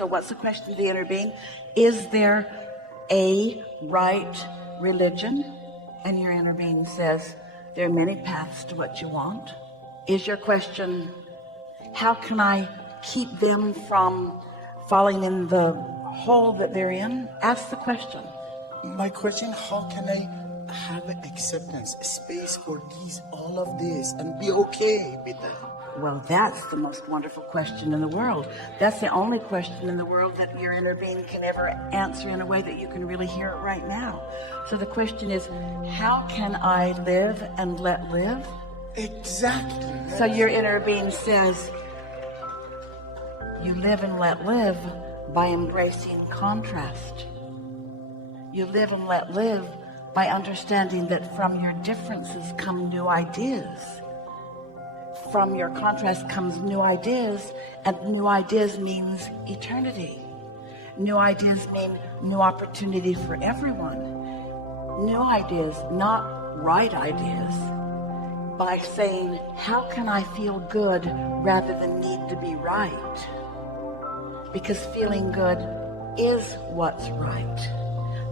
So what's the question of the inner being? Is there a right religion? And your inner being says, there are many paths to what you want. Is your question, how can I keep them from falling in the hole that they're in? Ask the question. My question, how can I have acceptance, space for these, all of this, and be okay with that? Well, that's the most wonderful question in the world. That's the only question in the world that your inner being can ever answer in a way that you can really hear it right now. So the question is, how can I live and let live? Exactly. So your inner being says, you live and let live by embracing contrast. You live and let live by understanding that from your differences come new ideas. From your contrast comes new ideas, and new ideas means eternity. New ideas mean new opportunity for everyone. New ideas, not right ideas. By saying, how can I feel good rather than need to be right? Because feeling good is what's right.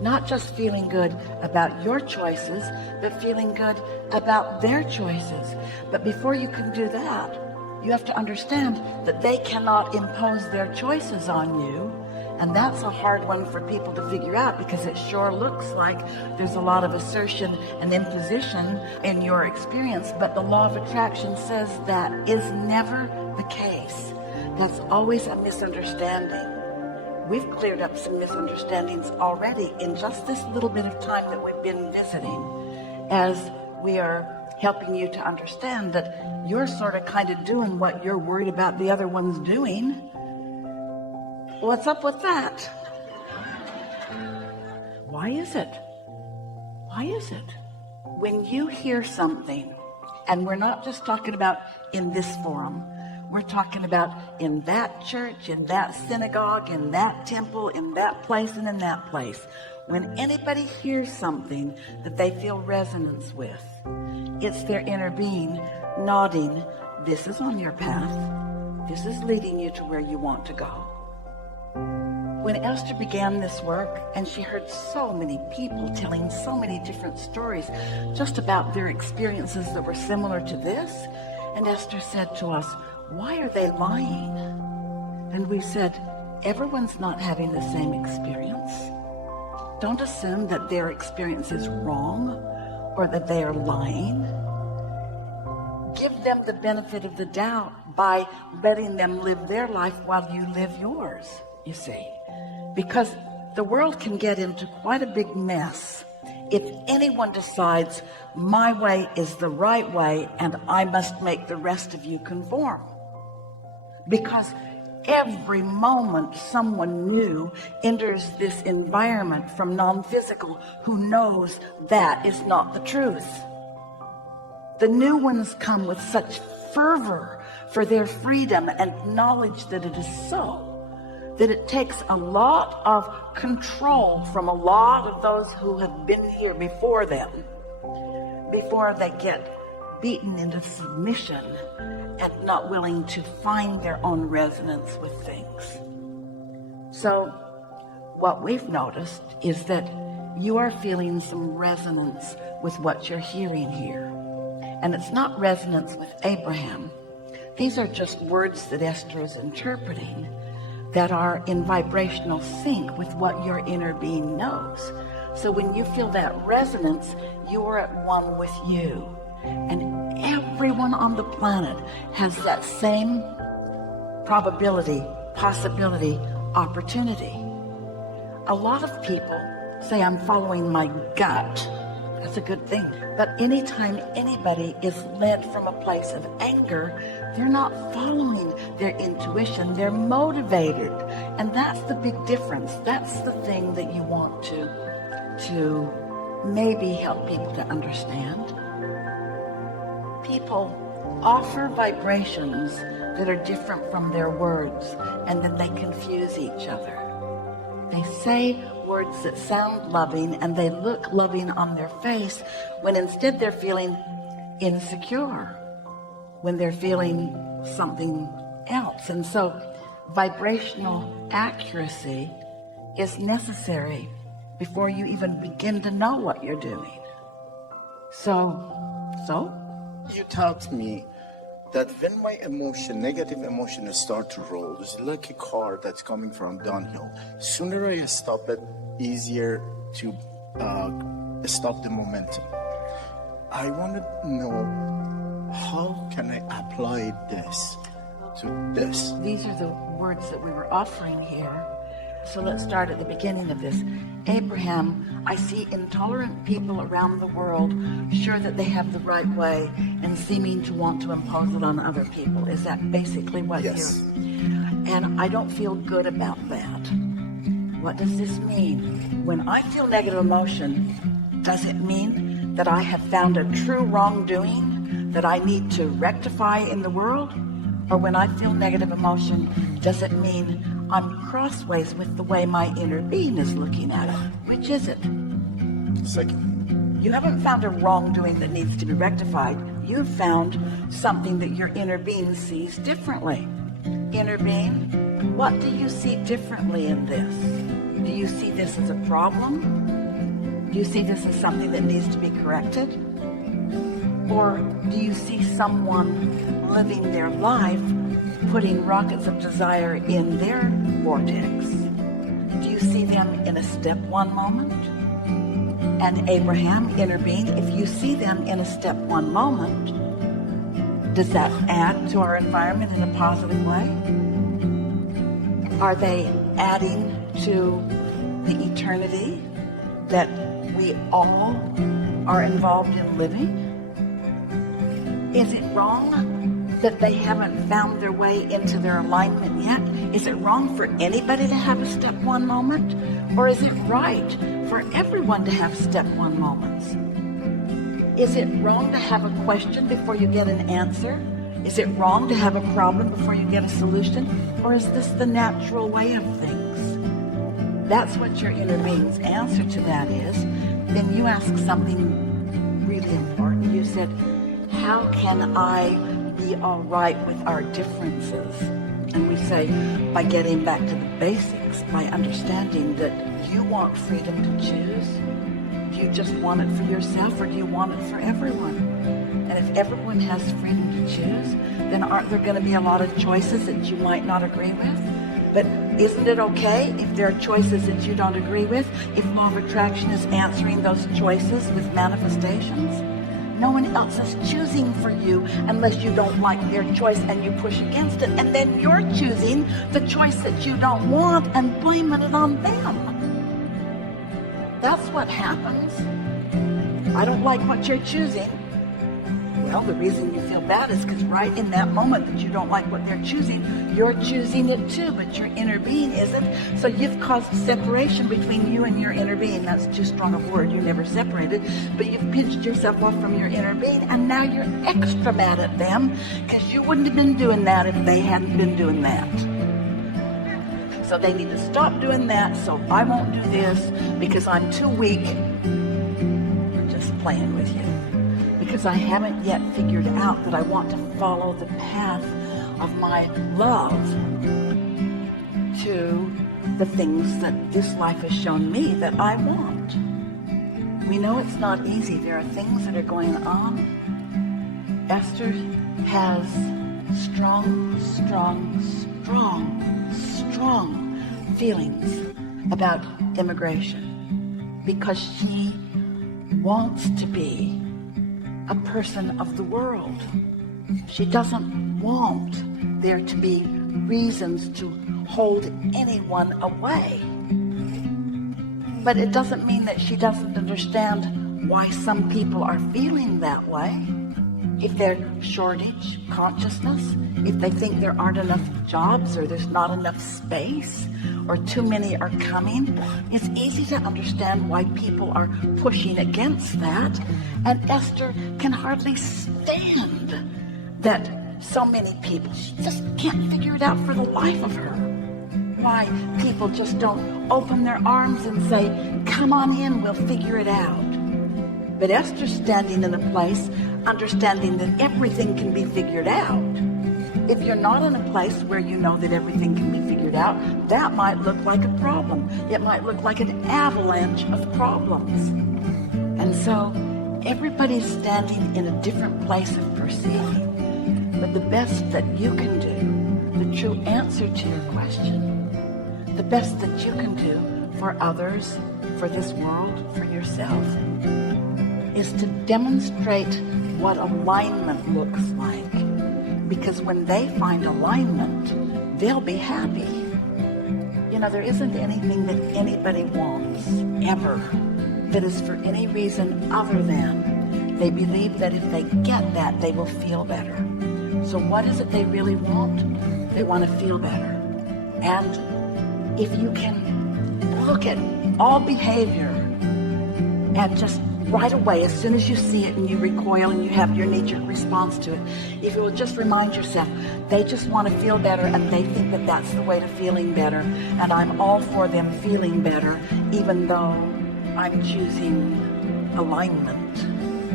Not just feeling good about your choices, but feeling good about their choices. But before you can do that, you have to understand that they cannot impose their choices on you. And that's a hard one for people to figure out, because it sure looks like there's a lot of assertion and imposition in your experience. But the law of attraction says that is never the case. That's always a misunderstanding. We've cleared up some misunderstandings already in just this little bit of time that we've been visiting, as we are helping you to understand that you're sort of kind of doing what you're worried about the other one's doing. What's up with that? Why is it? Why is it? When you hear something, and we're not just talking about in this forum, we're talking about in that church, in that synagogue, in that temple, in that place, and in that place. When anybody hears something that they feel resonance with, it's their inner being nodding, this is on your path. This is leading you to where you want to go. When Esther began this work, and she heard so many people telling so many different stories just about their experiences that were similar to this, and Esther said to us, why are they lying? And we said, everyone's not having the same experience. Don't assume that their experience is wrong or that they are lying. Give them the benefit of the doubt by letting them live their life while you live yours, you see. Because the world can get into quite a big mess if anyone decides my way is the right way and I must make the rest of you conform. Because every moment someone new enters this environment from non-physical who knows that is not the truth. The new ones come with such fervor for their freedom and knowledge that it is so, that it takes a lot of control from a lot of those who have been here before them, before they get beaten into submission and not willing to find their own resonance with things. So what we've noticed is that you are feeling some resonance with what you're hearing here. And it's not resonance with Abraham. These are just words that Esther is interpreting that are in vibrational sync with what your inner being knows. So when you feel that resonance, you are at one with you. And everyone on the planet has that same probability, possibility, opportunity. A lot of people say, I'm following my gut. That's a good thing. But anytime anybody is led from a place of anger, they're not following their intuition, they're motivated. And that's the big difference. That's the thing that you want to maybe help people to understand. People offer vibrations that are different from their words, and then they confuse each other. They say words that sound loving and they look loving on their face, when instead they're feeling insecure, when they're feeling something else. And so vibrational accuracy is necessary before you even begin to know what you're doing. So? You taught me that when my negative emotions start to roll, it's like a car that's coming from downhill. Sooner I stop it, easier to stop the momentum. I want to know, how can I apply this to this? These are the words that we were offering here. So let's start at the beginning of this. Abraham, I see intolerant people around the world, sure that they have the right way and seeming to want to impose it on other people. Is that basically what Yes. And I don't feel good about that. What does this mean? When I feel negative emotion, does it mean that I have found a true wrongdoing that I need to rectify in the world? Or when I feel negative emotion, does it mean I'm crossways with the way my inner being is looking at it? Which is it? Second. You haven't found a wrongdoing that needs to be rectified. You've found something that your inner being sees differently. Inner being, what do you see differently in this? Do you see this as a problem? Do you see this as something that needs to be corrected? Or do you see someone living their life putting rockets of desire in their vortex? Do you see them in a step one moment? And Abraham, inner being, if you see them in a step one moment, does that add to our environment in a positive way? Are they adding to the eternity that we all are involved in living? Is it wrong that they haven't found their way into their alignment yet? Is it wrong for anybody to have a step one moment? Or is it right for everyone to have step one moments? Is it wrong to have a question before you get an answer? Is it wrong to have a problem before you get a solution? Or is this the natural way of things? That's what your inner being's answer to that is. Then you ask something really important. You said, how can I be all right with our differences? And we say, by getting back to the basics, by understanding that you want freedom to choose. Do you just want it for yourself, or do you want it for everyone? And if everyone has freedom to choose, then aren't there going to be a lot of choices that you might not agree with? But isn't it okay if there are choices that you don't agree with, if law of attraction is answering those choices with manifestations? No one else is choosing for you unless you don't like their choice and you push against it. And then you're choosing the choice that you don't want and blaming it on them. That's what happens. I don't like what you're choosing. Well, the reason you feel bad is because right in that moment that you don't like what they're choosing, you're choosing it too, but your inner being isn't. So you've caused separation between you and your inner being. That's too strong a word. You never separated, but you've pinched yourself off from your inner being, and now you're extra mad at them because you wouldn't have been doing that if they hadn't been doing that. So they need to stop doing that, so I won't do this because I'm too weak. Just playing with you. Because I haven't yet figured out that I want to follow the path of my love to the things that this life has shown me that I want. We know it's not easy. There are things that are going on. Esther has strong feelings about immigration because she wants to be a person of the world. She doesn't want there to be reasons to hold anyone away. But it doesn't mean that she doesn't understand why some people are feeling that way. If they're shortage consciousness, if they think there aren't enough jobs or there's not enough space or too many are coming, it's easy to understand why people are pushing against that. And Esther can hardly stand that so many people, she just can't figure it out for the life of her. Why people just don't open their arms and say, come on in, we'll figure it out. But Esther's standing in a place understanding that everything can be figured out. if you're not in a place where you know that everything can be figured out, that might look like a problem. It might look like an avalanche of problems. And so everybody's standing in a different place of perceiving. But the best that you can do, the true answer to your question, the best that you can do for others, for this world, for yourself, is to demonstrate what alignment looks like. Because when they find alignment, they'll be happy. You know, there isn't anything that anybody wants, ever, that is for any reason other than they believe that if they get that, they will feel better. So what is it they really want? They want to feel better. And if you can look at all behavior and just right away, as soon as you see it and you recoil and you have your knee-jerk response to it, if you will just remind yourself, they just want to feel better and they think that that's the way to feeling better, and I'm all for them feeling better, even though I'm choosing alignment.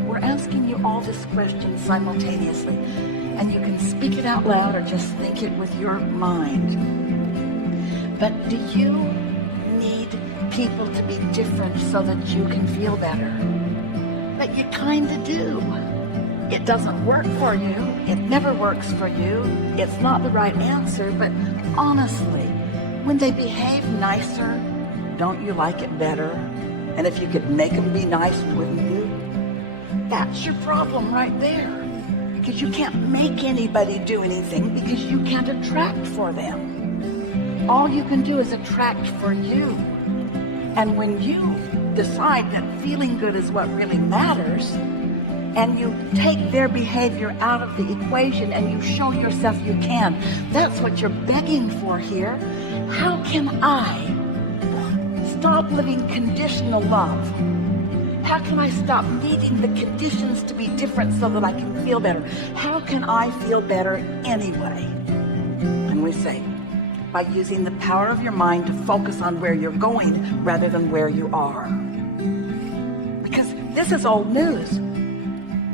We're asking you all this question simultaneously, and you can speak it out loud or just think it with your mind. But do you need people to be different so that you can feel better? But you kind of do. It doesn't work for you. It never works for you. It's not the right answer, but honestly, when they behave nicer, don't you like it better? And if you could make them be nice, wouldn't you? That's your problem right there. Because you can't make anybody do anything because you can't attract for them. All you can do is attract for you. And when you decide that feeling good is what really matters, and you take their behavior out of the equation and you show yourself you can, that's what you're begging for here. How can I stop living conditional love? How can I stop needing the conditions to be different so that I can feel better? How can I feel better anyway? And we say, by using the power of your mind to focus on where you're going rather than where you are. Because this is old news.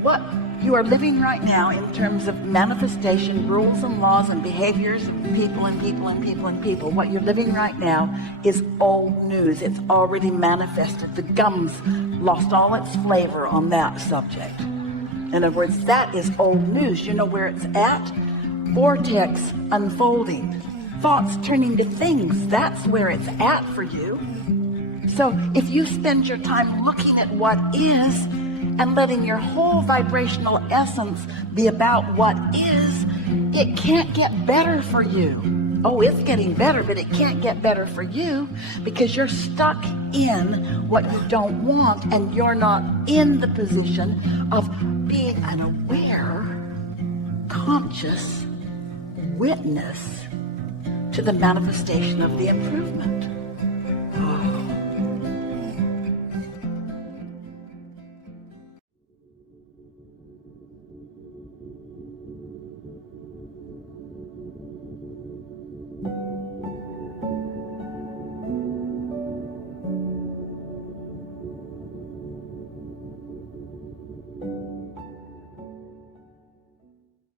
What you are living right now in terms of manifestation, rules and laws and behaviors, people and people and people and people, what you're living right now is old news. It's already manifested. The gum's lost all its flavor on that subject. In other words, that is old news. You know where it's at? Vortex unfolding. Thoughts turning to things. That's where it's at for you. So if you spend your time looking at what is and letting your whole vibrational essence be about what is, it can't get better for you. Oh, it's getting better, but it can't get better for you because you're stuck in what you don't want, and you're not in the position of being an aware, conscious witness to the manifestation of the improvement.